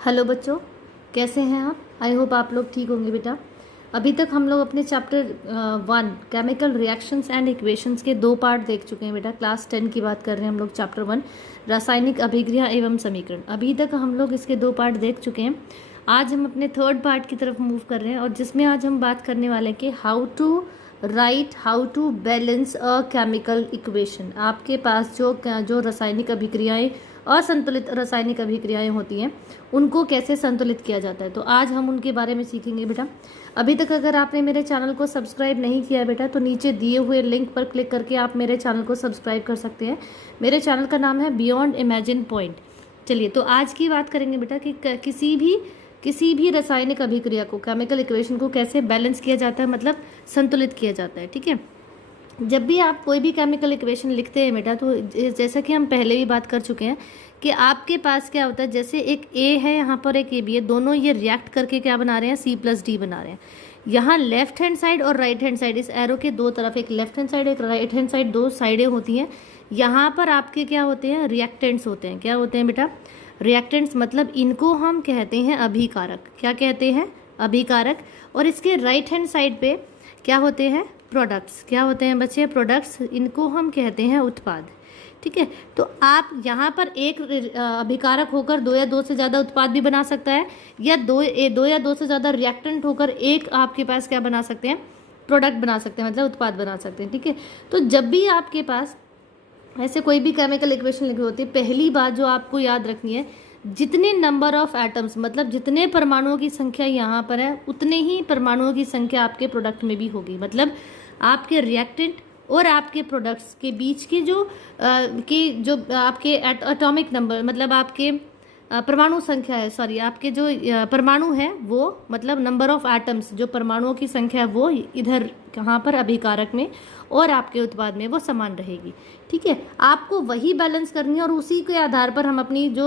Hello बच्चों, कैसे हैं आप? आई होप आप लोग ठीक होंगे बेटा। अभी तक हम लोग अपने chapter 1 chemical reactions and equations के 2 पार्ट देख चुके हैं बेटा। क्लास 10 की बात कर रहे हैं हम लोग, चैप्टर 1 रासायनिक अभिक्रिया एवं समीकरण। अभी तक हम लोग इसके 2 पार्ट देख चुके हैं। आज हम अपने 3rd पार्ट की तरफ मूव कर रहे हैं और जिसमें आज हम बात करने वाले हैं कि how to balance a chemical equation. आपके पास जो रासायनिक अभिक्रियाएं, असंतुलित रासायनिक अभिक्रियाएं होती हैं, उनको कैसे संतुलित किया जाता है, तो आज हम उनके बारे में सीखेंगे बेटा। अभी तक अगर आपने मेरे चैनल को सब्सक्राइब नहीं किया बेटा, तो नीचे दिए हुए लिंक पर क्लिक करके आप मेरे चैनल को सब्सक्राइब कर सकते हैं। मेरे चैनल का नाम है बियॉन्ड इमेजिन पॉइंट। चलिए, तो आज की बात करेंगे बेटा कि किसी भी रासायनिक अभिक्रिया को, केमिकल इक्वेशन को कैसे बैलेंस किया जाता है, मतलब संतुलित किया जाता है। ठीक है, जब भी आप कोई भी केमिकल इक्वेशन लिखते हैं बेटा, तो जैसा कि हम पहले भी बात कर चुके हैं कि आपके पास क्या होता है, जैसे एक ए है, यहाँ पर एक ए बी है, दोनों ये रिएक्ट करके क्या बना रहे हैं, C+D बना रहे हैं। यहाँ लेफ्ट हैंड साइड और राइट हैंड साइड, इस एरो के दो तरफ, एक लेफ्ट हैंड साइड एक राइट हैंड साइड, दो साइडें होती हैं। यहाँ पर आपके क्या होते हैं, रिएक्टेंट्स होते हैं। क्या होते हैं बेटा? रिएक्टेंट्स, मतलब इनको हम कहते हैं अभिकारक। क्या कहते हैं? अभिकारक। और इसके राइट हैंड साइड पे क्या होते हैं? प्रोडक्ट्स। क्या होते हैं बच्चे? प्रोडक्ट्स। इनको हम कहते हैं उत्पाद। ठीक है, तो आप यहाँ पर एक अभिकारक होकर दो या दो से ज़्यादा उत्पाद भी बना सकता है, या दो या दो से ज़्यादा रिएक्टेंट होकर एक आपके पास क्या बना सकते हैं, प्रोडक्ट बना सकते हैं, मतलब उत्पाद बना सकते हैं। ठीक है, तो जब भी आपके पास ऐसे कोई भी केमिकल इक्वेशन लिखी होती है, पहली बात जो आपको याद रखनी है, जितने नंबर ऑफ एटम्स, मतलब जितने परमाणुओं की संख्या यहाँ पर है, उतने ही परमाणुओं की संख्या आपके प्रोडक्ट में भी होगी। मतलब आपके रिएक्टेंट और आपके प्रोडक्ट्स के बीच के जो आपके एटॉमिक नंबर, मतलब आपके परमाणु संख्या है, सॉरी, आपके जो परमाणु है वो, मतलब नंबर ऑफ एटम्स, जो परमाणुओं की संख्या है वो इधर कहाँ पर, अभिकारक में, और आपके उत्पाद में वो समान रहेगी। ठीक है, आपको वही बैलेंस करनी है और उसी के आधार पर हम अपनी जो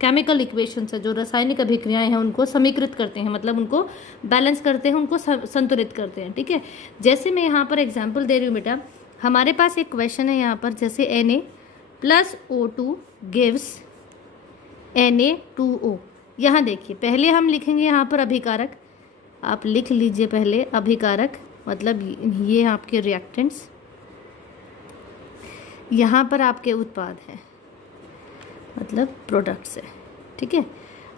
केमिकल इक्वेशंस है, जो रासायनिक अभिक्रियाएं हैं, उनको समीकृत करते हैं, मतलब उनको बैलेंस करते हैं, उनको संतुलित करते हैं। ठीक है, जैसे मैं यहाँ पर एग्जाम्पल दे रही हूँ बेटा, हमारे पास एक क्वेश्चन है यहाँ पर, जैसे Na+O2 गिव्स Na2O। यहाँ देखिए, पहले हम लिखेंगे यहाँ पर अभिकारक, आप लिख लीजिए पहले अभिकारक, मतलब ये आपके रिएक्टेंट्स, यहाँ पर आपके उत्पाद है, मतलब प्रोडक्ट्स है। ठीक है,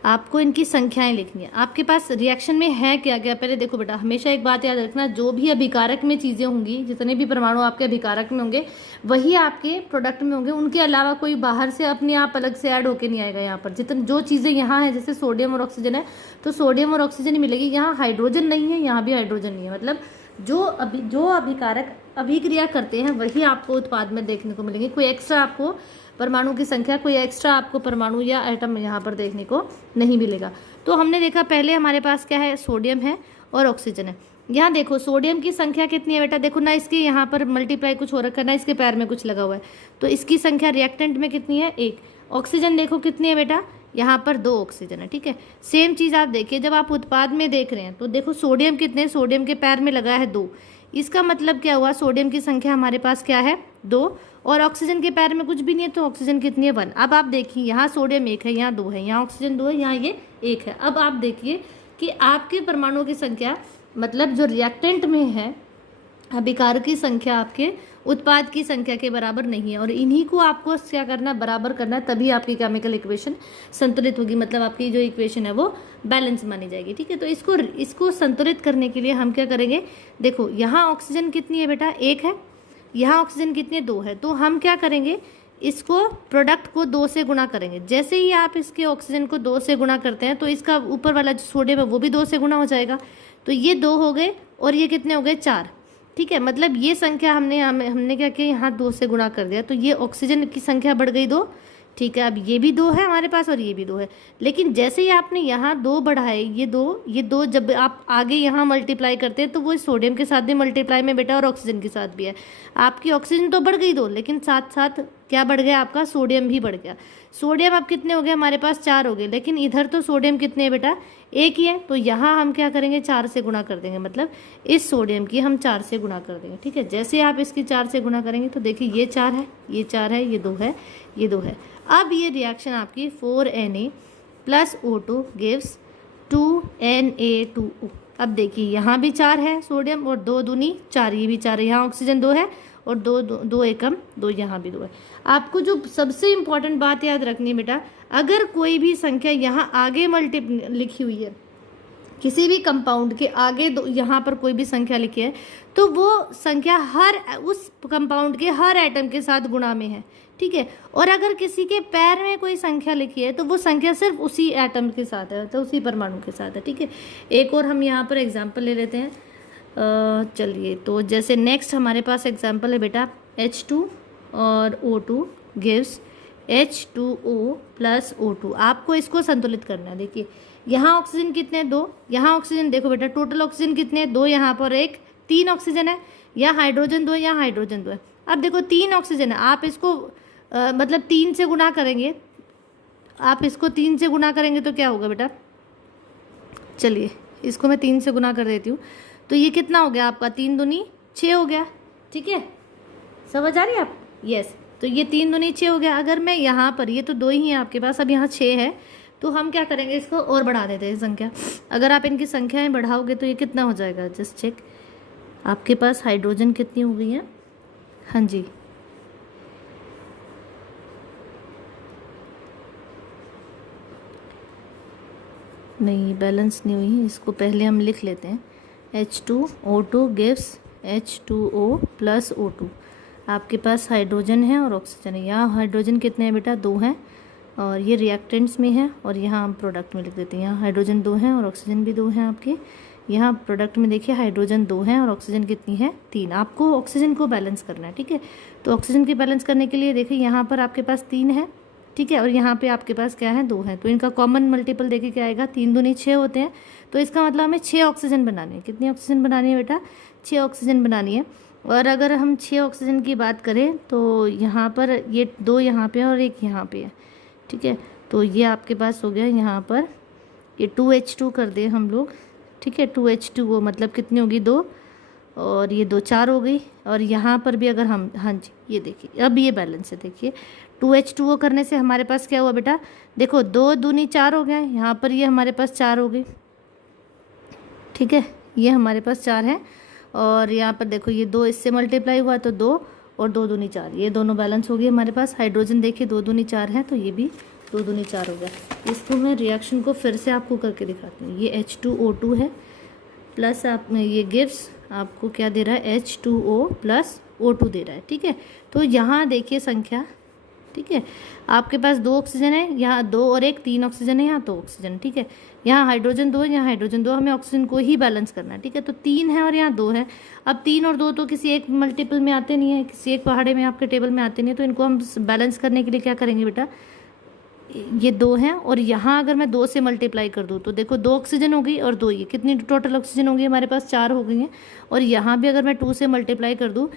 आपको इनकी संख्याएं लिखनी है। आपके पास रिएक्शन में है क्या क्या, पहले देखो बेटा, हमेशा एक बात याद रखना, जो भी अभिकारक में चीज़ें होंगी, जितने भी परमाणु आपके अभिकारक में होंगे, वही आपके प्रोडक्ट में होंगे। उनके अलावा कोई बाहर से अपने आप अलग से ऐड होके नहीं आएगा। यहाँ पर जितने जो चीज़ें यहाँ है, जैसे सोडियम और ऑक्सीजन है, तो सोडियम और ऑक्सीजन ही मिलेगी। यहाँ हाइड्रोजन नहीं है, यहाँ भी हाइड्रोजन नहीं है। मतलब जो अभिकारक अभिक्रिया करते हैं वही आपको उत्पाद में देखने को मिलेंगे। कोई एक्स्ट्रा आपको परमाणु की संख्या, कोई एक्स्ट्रा आपको परमाणु या एटम यहाँ पर देखने को नहीं मिलेगा। तो हमने देखा, पहले हमारे पास क्या है, सोडियम है और ऑक्सीजन है। यहाँ देखो सोडियम की संख्या कितनी है बेटा, देखो ना, इसके यहाँ पर मल्टीप्लाई कुछ हो रखा है, ना इसके पैर में कुछ लगा हुआ है, तो इसकी संख्या रिएक्टेंट में कितनी है, 1। ऑक्सीजन देखो कितनी है बेटा, यहाँ पर 2 ऑक्सीजन है। ठीक है, सेम चीज़ आप देखिए, जब आप उत्पाद में देख रहे हैं तो देखो सोडियम कितने, सोडियम के पैर में लगा है 2। इसका मतलब क्या हुआ, सोडियम की संख्या हमारे पास क्या है, 2, और ऑक्सीजन के पैर में कुछ भी नहीं है, तो ऑक्सीजन कितनी है, 1। अब आप देखिए, यहाँ सोडियम 1 है, यहाँ 2 है, यहाँ ऑक्सीजन 2 है, यहाँ ये 1 है। अब आप देखिए कि आपके परमाणुओं की संख्या, मतलब जो रिएक्टेंट में है, अभिकारक की संख्या आपके उत्पाद की संख्या के बराबर नहीं है, और इन्हीं को आपको क्या करना, बराबर करना, तभी आपकी केमिकल इक्वेशन संतुलित होगी, मतलब आपकी जो इक्वेशन है वो बैलेंस मानी जाएगी। ठीक है, तो इसको संतुलित करने के लिए हम क्या करेंगे, देखो यहाँ ऑक्सीजन कितनी है बेटा, 1 है, यहाँ ऑक्सीजन कितनी है, 2 है, तो हम क्या करेंगे, इसको प्रोडक्ट को 2 से गुणा करेंगे। जैसे ही आप इसके ऑक्सीजन को 2 से गुणा करते हैं, तो इसका ऊपर वाला जो सोडियम है वो भी 2 से गुणा हो जाएगा, तो ये 2 हो गए और ये कितने हो गए, 4। ठीक है, मतलब ये संख्या हमने क्या किया, यहाँ 2 से गुणा कर दिया, तो ये ऑक्सीजन की संख्या बढ़ गई 2। ठीक है, अब ये भी 2 है हमारे पास और ये भी 2 है, लेकिन जैसे ही आपने यहाँ 2 बढ़ाए, ये दो जब आप आगे यहाँ मल्टीप्लाई करते हैं, तो वो सोडियम के साथ भी मल्टीप्लाई में बेटा, और ऑक्सीजन के साथ भी है। आपकी ऑक्सीजन तो बढ़ गई 2, लेकिन साथ साथ क्या बढ़ गया, आपका सोडियम भी बढ़ गया। सोडियम अब कितने हो गए हमारे पास, 4 हो गए, लेकिन इधर तो सोडियम कितने है बेटा, 1 ही है, तो यहाँ हम क्या करेंगे, 4 से गुणा कर देंगे, मतलब इस सोडियम की हम 4 से गुणा कर देंगे। ठीक है, जैसे आप इसकी 4 से गुणा करेंगे, तो देखिए ये 4 है, ये 4 है, ये 2 है, ये 2 है। अब ये रिएक्शन आपकी 4Na plus O2 gives 2Na2O। अब देखिए यहाँ भी 4 है सोडियम और 2 दूनी 4, ये भी 4 है, यहाँ ऑक्सीजन 2 है और 2 एकम 2, यहाँ भी 2 है। आपको जो सबसे इम्पॉर्टेंट बात याद रखनी है बेटा, अगर कोई भी संख्या यहाँ आगे लिखी हुई है, किसी भी कंपाउंड के आगे यहाँ पर कोई भी संख्या लिखी है, तो वो संख्या उस कंपाउंड के हर एटम के साथ गुणा में है, ठीक है। और अगर किसी के पैर में कोई संख्या लिखी है तो वो संख्या सिर्फ उसी एटम के साथ है, तो उसी परमाणु के साथ है, ठीक है। एक और हम यहाँ पर एग्जाम्पल ले लेते हैं। चलिए, तो जैसे नेक्स्ट हमारे पास एग्जाम्पल है बेटा H2 और O2 gives H2O plus O2। आपको इसको संतुलित करना है। देखिए यहाँ ऑक्सीजन कितने, 2, यहाँ ऑक्सीजन देखो बेटा टोटल ऑक्सीजन कितने, 2, यहाँ पर 1, 3 ऑक्सीजन है, यहाँ हाइड्रोजन 2 है, यहाँ हाइड्रोजन 2 है। अब देखो 3 ऑक्सीजन है, आप इसको मतलब 3 से गुणा करेंगे, आप इसको 3 से गुणा करेंगे तो क्या होगा बेटा, चलिए इसको मैं 3 से गुणा कर देती हूँ, तो ये कितना हो गया आपका, 3 दूनी 6 हो गया, ठीक है। समझ आ रही है आप, यस। तो ये 3 दूनी 6 हो गया। अगर मैं यहाँ पर, ये तो 2 ही हैं आपके पास, अब यहाँ 6 है, तो हम क्या करेंगे, इसको और बढ़ा देते हैं संख्या। अगर आप इनकी संख्याएं बढ़ाओगे तो ये कितना हो जाएगा, जस्ट चेक। आपके पास हाइड्रोजन कितनी हो गई है, हाँ जी, नहीं बैलेंस नहीं हुई, इसको पहले हम लिख लेते हैं। H2O2 gives H2O plus O2। आपके पास हाइड्रोजन है और ऑक्सीजन है। यहाँ हाइड्रोजन कितने हैं बेटा, 2 हैं, और ये रिएक्टेंट्स में है, और यहाँ हम प्रोडक्ट में लिख देते हैं। यहाँ हाइड्रोजन 2 हैं और ऑक्सीजन भी 2 हैं आपके। यहाँ प्रोडक्ट में देखिए हाइड्रोजन 2 हैं और ऑक्सीजन कितनी है, 3। आपको ऑक्सीजन को बैलेंस करना है, ठीक है। तो ऑक्सीजन की बैलेंस करने के लिए देखिए यहाँ पर आपके पास 3 है, ठीक है, और यहाँ पे आपके पास क्या है, 2 है। तो इनका कॉमन मल्टीपल देखिए क्या आएगा, 3 दूनी 6 होते हैं। तो इसका मतलब हमें 6 ऑक्सीजन बनानी है। कितनी ऑक्सीजन बनानी है बेटा, 6 ऑक्सीजन बनानी है। और अगर हम 6 ऑक्सीजन की बात करें तो यहाँ पर ये 2 यहाँ पे और 1 यहाँ पे है, ठीक है। तो ये आपके पास हो गया, यहाँ पर ये 2H2 कर दे हम लोग, ठीक है। 2H2O मतलब कितनी होगी, 2, और ये 2 4 हो गई। और यहाँ पर भी अगर हम, हाँ जी, ये देखिए अब ये बैलेंस है। देखिए 2H2O करने से हमारे पास क्या हुआ बेटा, देखो 2 दूनी 4 हो गया, यहाँ पर ये हमारे पास 4 हो गई, ठीक है, ये हमारे पास 4 है। और यहाँ पर देखो ये 2 इससे मल्टीप्लाई हुआ तो 2 और 2 दूनी 4, ये दोनों बैलेंस हो गए हमारे पास। हाइड्रोजन देखिए 2 दूनी 4 है, तो ये भी 2 दूनी 4 हो गया। इसको मैं रिएक्शन को फिर से आपको करके दिखाती हूँ। ये H2O2 है प्लस आप ये गिव्स आपको क्या दे रहा है, H2O प्लस O2 दे रहा है, ठीक है। तो यहाँ देखिए संख्या, ठीक है, आपके पास 2 ऑक्सीजन है, यहाँ 2 और 1, 3 ऑक्सीजन है, यहाँ 2 ऑक्सीजन, ठीक है। यहाँ हाइड्रोजन 2 है, यहाँ हाइड्रोजन 2, हमें ऑक्सीजन को ही बैलेंस करना है, ठीक है। तो 3 है और यहाँ 2 है। अब 3 और 2 तो किसी एक मल्टीपल में आते नहीं है, किसी एक पहाड़े में आपके टेबल में आते नहीं है, तो इनको हम बैलेंस करने के लिए क्या करेंगे बेटा, ये 2 हैं और यहाँ अगर मैं 2 से मल्टीप्लाई कर दूँ तो देखो 2 ऑक्सीजन हो गई और 2 ये, कितनी टोटल ऑक्सीजन होगी हमारे पास, 4 हो गई हैं। और यहाँ भी अगर मैं 2 से मल्टीप्लाई कर दूँ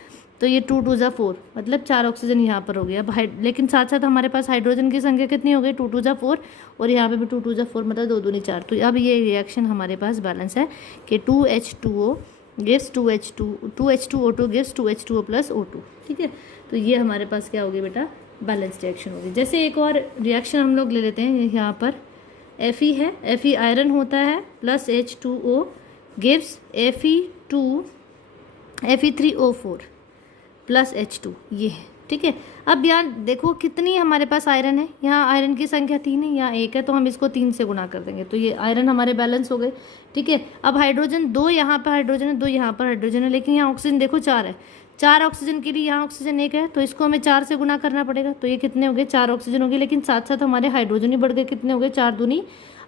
तो ये 2 2 4, मतलब 4 ऑक्सीजन यहाँ पर हो गया। अब लेकिन साथ साथ हमारे पास हाइड्रोजन की संख्या कितनी हो गई, 2 2 4, और यहाँ पे भी 2 2 4, मतलब 2 दूनी 4। तो अब ये रिएक्शन हमारे पास बैलेंस है कि 2H2O gives 2H2O2 gives 2H2O plus O2, ठीक है। तो ये हमारे पास क्या होगी बेटा, बैलेंस रिएक्शन होगी। जैसे एक और रिएक्शन हम लोग ले लेते हैं, यहाँ पर Fe है, Fe आयरन होता है plus H2O gives Fe3O4 plus H2, ये है, ठीक है। अब यहाँ देखो कितनी हमारे पास आयरन है, यहाँ आयरन की संख्या 3 है, यहाँ 1 है, तो हम इसको 3 से गुना कर देंगे, तो ये आयरन हमारे बैलेंस हो गए, ठीक है। अब हाइड्रोजन 2 यहाँ पर हाइड्रोजन है, 2 यहाँ पर हाइड्रोजन है, लेकिन यहाँ ऑक्सीजन देखो 4 है, 4 ऑक्सीजन के लिए यहाँ ऑक्सीजन 1 है, तो इसको हमें 4 से गुना करना पड़ेगा। तो ये कितने हो गए, 4 ऑक्सीजन हो गए, लेकिन साथ साथ हमारे हाइड्रोजन ही बढ़ गए, कितने हो गए, 4 दूनी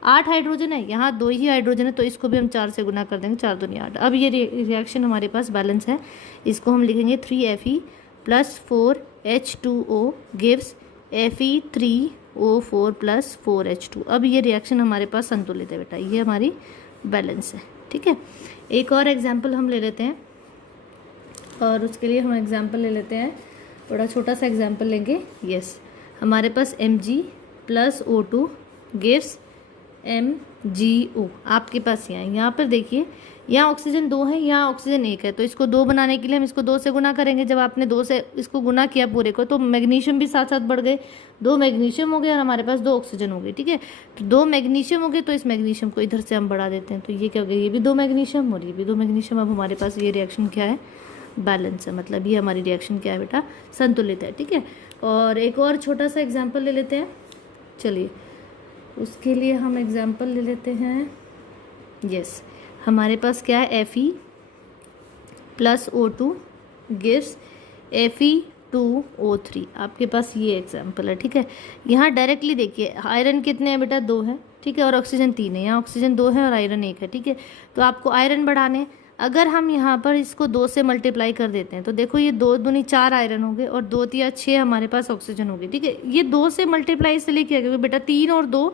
8 हाइड्रोजन है, यहाँ 2 ही हाइड्रोजन है, तो इसको भी हम 4 से गुना कर देंगे, 4 दूनी 8। अब ये रिएक्शन हमारे पास बैलेंस है, इसको हम लिखेंगे 3Fe plus 4H2O gives Fe3O4 plus 4H2। अब ये रिएक्शन हमारे पास संतुलित है बेटा, ये हमारी बैलेंस है, ठीक है। एक और एग्जाम्पल हम ले लेते हैं, और उसके लिए हम एग्जाम्पल ले लेते हैं, थोड़ा छोटा सा एग्जाम्पल लेंगे। यस, हमारे पास Mg plus O2 gives MgO। आपके पास यहाँ पर देखिए यहाँ ऑक्सीजन 2 है, यहाँ ऑक्सीजन 1 है, तो इसको 2 बनाने के लिए हम इसको 2 से गुना करेंगे। जब आपने 2 से इसको गुना किया पूरे को, तो मैग्नीशियम भी साथ साथ बढ़ गए, 2 मैग्नीशियम हो गए और हमारे पास 2 ऑक्सीजन हो गई। ठीक है, तो 2 मैग्नीशियम हो गए, तो इस मैग्नीशियम को इधर से हम बढ़ा देते हैं, तो ये क्या हो गया, ये भी 2 मैग्नीशियम और ये भी 2 मैग्नीशियम। अब हमारे पास ये रिएक्शन क्या है, बैलेंस है, मतलब ये हमारी रिएक्शन क्या है बेटा, संतुलित है। ठीक है, और एक और छोटा सा एग्जाम्पल ले लेते हैं। चलिए, उसके लिए हम एग्जाम्पल ले लेते हैं। यस, हमारे पास क्या है, Fe plus O2 gives Fe2O3। आपके पास ये एग्जाम्पल है। ठीक है, यहाँ डायरेक्टली देखिए आयरन कितने हैं बेटा, 2 है। ठीक है, और ऑक्सीजन 3 है, यहाँ ऑक्सीजन 2 है और आयरन 1 है। ठीक है, तो आपको आयरन बढ़ाने, अगर हम यहाँ पर इसको 2 से मल्टीप्लाई कर देते हैं तो देखो ये 2 दूनी 4 आयरन हो गए और 2 तिया 6 हमारे पास ऑक्सीजन हो गई। ठीक है, ये 2 से मल्टीप्लाई इसलिए किया क्योंकि बेटा 3 और 2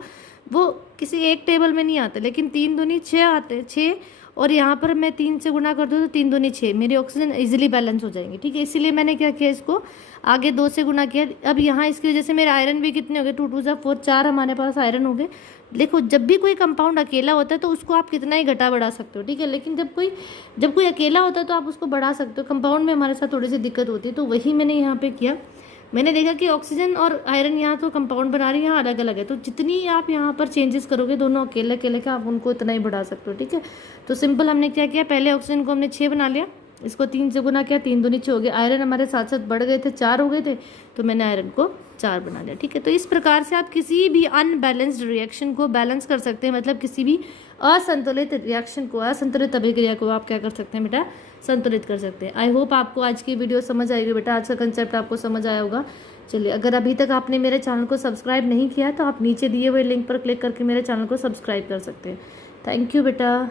वो किसी एक टेबल में नहीं आते, लेकिन 3 दूनी 6 आते हैं, 6, और यहाँ पर मैं 3 से गुना कर दूँ तो 3 दूनी 6, मेरी ऑक्सीजन इजीली बैलेंस हो जाएंगी। ठीक है, इसीलिए मैंने क्या किया, इसको आगे 2 से गुना किया। अब यहाँ इसकी वजह से मेरे आयरन भी कितने हो गए, 2 2 4, 4 हमारे पास आयरन हो गए। देखो, जब भी कोई कंपाउंड अकेला होता है तो उसको आप कितना ही घटा बढ़ा सकते हो। ठीक है, लेकिन जब कोई अकेला होता है तो आप उसको बढ़ा सकते हो। कंपाउंड में हमारे साथ थोड़ी सी दिक्कत होती है, तो वही मैंने यहाँ पे किया। मैंने देखा कि ऑक्सीजन और आयरन यहाँ तो कंपाउंड बना रही है, यहाँ अलग अलग है, तो जितनी आप यहाँ पर चेंजेस करोगे दोनों अकेले अकेले का, आप उनको इतना ही बढ़ा सकते हो। ठीक है, तो सिंपल हमने क्या किया, पहले ऑक्सीजन को हमने 6 बना लिया, इसको 3 से गुना किया, 3 दूनी 6 हो गए, आयरन हमारे साथ साथ बढ़ गए थे, 4 हो गए थे, तो मैंने आयरन को 4 बना लिया। ठीक है, तो इस प्रकार से आप किसी भी अनबैलेंस्ड रिएक्शन को बैलेंस कर सकते हैं, मतलब किसी भी असंतुलित रिएक्शन को, असंतुलित अभिक्रिया को आप क्या कर सकते हैं बेटा, संतुलित कर सकते हैं। आई होप आपको आज की वीडियो समझ आएगी बेटा, आज का कंसेप्ट आपको समझ आया होगा। चलिए, अगर अभी तक आपने मेरे चैनल को सब्सक्राइब नहीं किया तो आप नीचे दिए हुए लिंक पर क्लिक करके मेरे चैनल को सब्सक्राइब कर सकते हैं। थैंक यू बेटा।